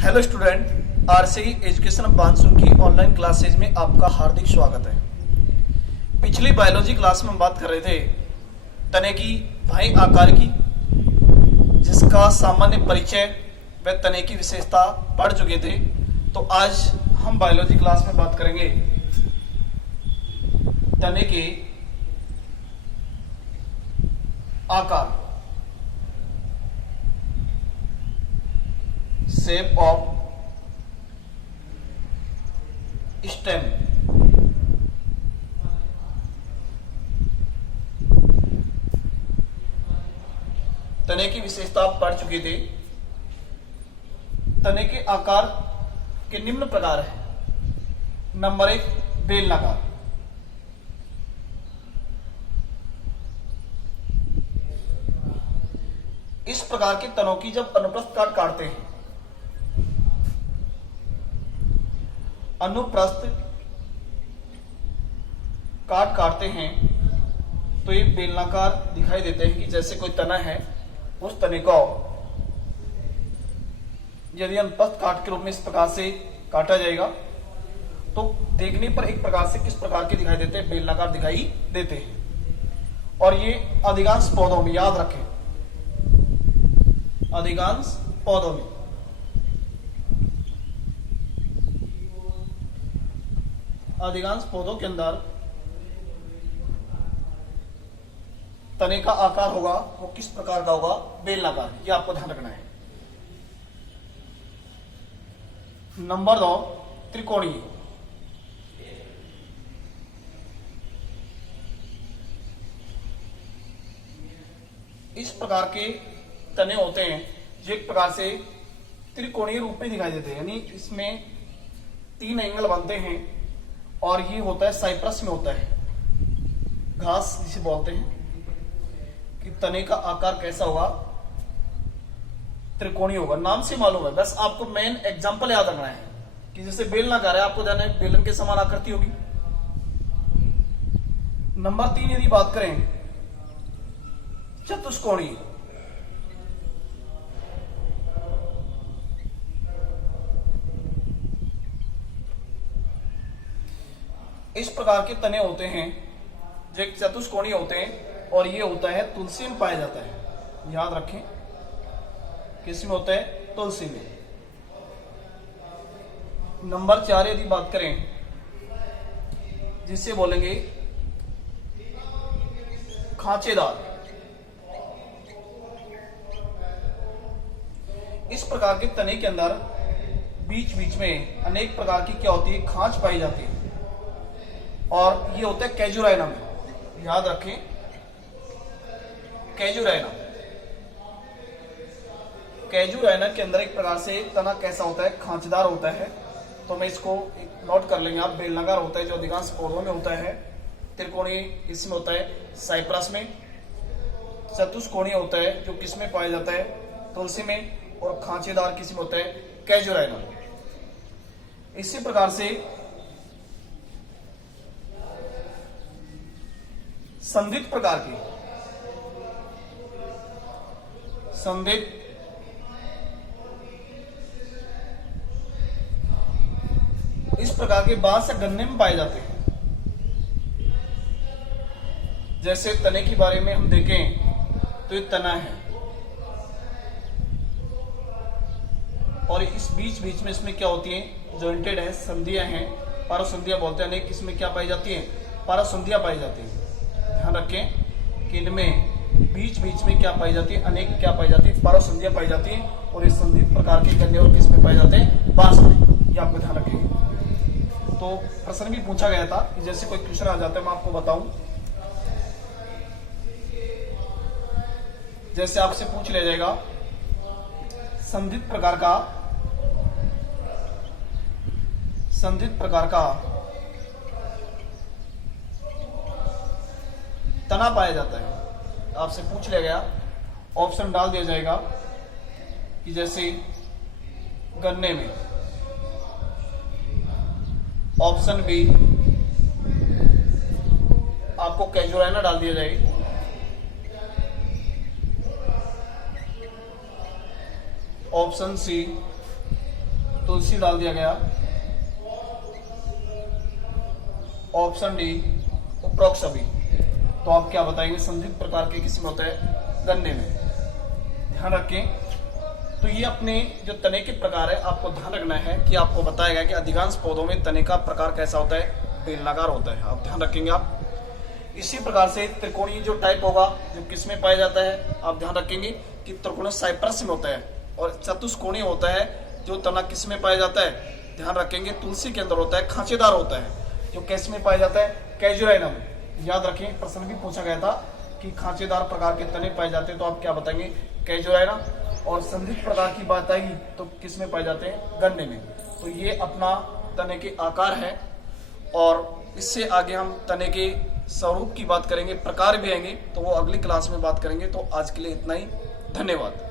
Hello student, RCE education बानसून की online classes में आपका हार्दिक स्वागत है। पिछली बायोलॉजी क्लास में हम बात कर रहे थे तने की बाह्य आकार की, जिसका सामान्य परिचय व तने की विशेषता पढ़ चुके थे। तो आज हम बायोलॉजी क्लास में बात करेंगे तने के आकार, शेप ऑफ स्टेम। तने की विशेषता आप पढ़ चुके थे। तने के आकार के निम्न प्रकार है। नंबर 1, बेलनाकार। इस प्रकार के तनों की जब अनुप्रस्थ काट काटते हैं, अनुप्रस्थ काट काटते हैं तो ये बेलनाकार दिखाई देते हैं कि जैसे कोई तना है, उस तने को यदि अनुप्रस्थ काट के रूप में इस प्रकार से काटा जाएगा तो देखने पर एक प्रकार से किस प्रकार के दिखाई देते हैं, बेलनाकार दिखाई देते हैं। और ये अधिकांश पौधों में, याद रखें, अधिकांश पौधों में के अंदर तने का आकार होगा वो किस प्रकार का होगा, बेलनाकार। ये आपको ध्यान रखना है। नंबर 2, त्रिकोणीय। इस प्रकार के तने होते हैं जो एक प्रकार से त्रिकोणीय रूप में दिखाई देते हैं, यानी इसमें 3 एंगल बनते हैं। और ये होता है साइप्रस में होता है, घास जिसे बोलते हैं, कि तने का आकार कैसा होगा, त्रिकोणीय होगा। नाम से मालूम है, बस आपको मेन एग्जांपल याद रखना है कि जैसे बेलनाकार है, आपको जाना है बेलन के समान आकृति होगी। नंबर 3, यदि बात करें चतुष्कोणीय। इस प्रकार के तने होते हैं जो एक चतुष्कोणीय होते हैं, और ये होता है तुलसी में पाया जाता है। याद रखें, किस में होता है, तुलसी में। नंबर 4, यदि बात करें जिससे बोलेंगे खांचेदार। इस प्रकार के तने के अंदर बीच बीच में अनेक प्रकार की क्या होती है, खांच पाई जाती है, और ये होता है कैजुराइना में। याद रखें, कैजुराइना के अंदर एक प्रकार से तना कैसा होता है, खांचदार होता है। तो मैं इसको नोट कर लेंगे आप। बेलनाकार होता है जो अधिकांश पौधों में होता है, त्रिकोणीय इसमें होता है साइप्रस में, चतुष्कोणीय होता है जो किस में पाया जाता है, तुलसी में, और खांचेदार किस में होता है, कैजुराइना में। इसी प्रकार से संदिग्ध प्रकार की, इस प्रकार के बांस या गन्ने में पाए जाते हैं। जैसे तने के बारे में हम देखें तो ये तना है, और इस बीच बीच में इसमें क्या होती है, जॉइंटेड है, संधियां हैं, पार्श्वसंधियां बोलते हैं। अनेक इसमें क्या पाई जाती है, पार्श्वसंधियां पाई जाती है। ध्यान रखें कि इनमें बीच बीच में क्या पाई जाती है, अनेक क्या पाई जाती है, पार्श्वसंधियां पाई जाती हैं। और इस संदिग्ध प्रकार के गन्ने और किस में पाए जाते हैं, बांस में। ये आपको ध्यान रखेंगे। तो प्रश्न भी पूछा गया था कि जैसे कोई क्वेश्चन आ जाता है, मैं आपको बताऊं, जैसे आपसे पूछ लिया जाएगा संदिग्ध प्रकार का तना पाया जाता है, आपसे पूछ लिया गया, ऑप्शन डाल दिया जाएगा कि जैसे गन्ने में, ऑप्शन बी आपको कैजुराइना डाल दिया जाएगी, ऑप्शन सी तुलसी डाल दिया गया। ऑप्शन डी उपरोक्त सभी। तो आप क्या बताएंगे, संदिग्ध प्रकार के किसमें होता है, गन्ने में। ध्यान रखें। तो ये अपने जो तने के प्रकार है आपको ध्यान रखना है कि आपको बताएगा कि अधिकांश पौधों में तने का प्रकार कैसा होता है, बेलनाकार होता है। आप ध्यान रखेंगे। आप इसी प्रकार से त्रिकोणीय जो टाइप होगा जो किसमें पाया जाता है, आप ध्यान रखेंगे कि त्रिकोणीय साइप्रस में होता है। और चतुष्कोणीय होता है जो तना किसमें पाया जाता है, ध्यान रखेंगे तुलसी के अंदर होता है, खांचेदार होता है जो किसमें पाया जाता है, कैजुराइनम। याद रखें, प्रश्न भी पूछा गया था कि खांचेदार प्रकार के तने पाए जाते हैं, तो आप क्या बताएंगे, कैजुराइनम। और संदिग्ध प्रकार की बात आएगी तो किसमें पाए जाते हैं, गन्ने में। तो ये अपना तने के आकार है। और इससे आगे हम तने के स्वरूप की बात करेंगे, प्रकार भी आएंगे, तो वो अगली क्लास में बात करेंगे। तो आज के लिए इतना ही, धन्यवाद।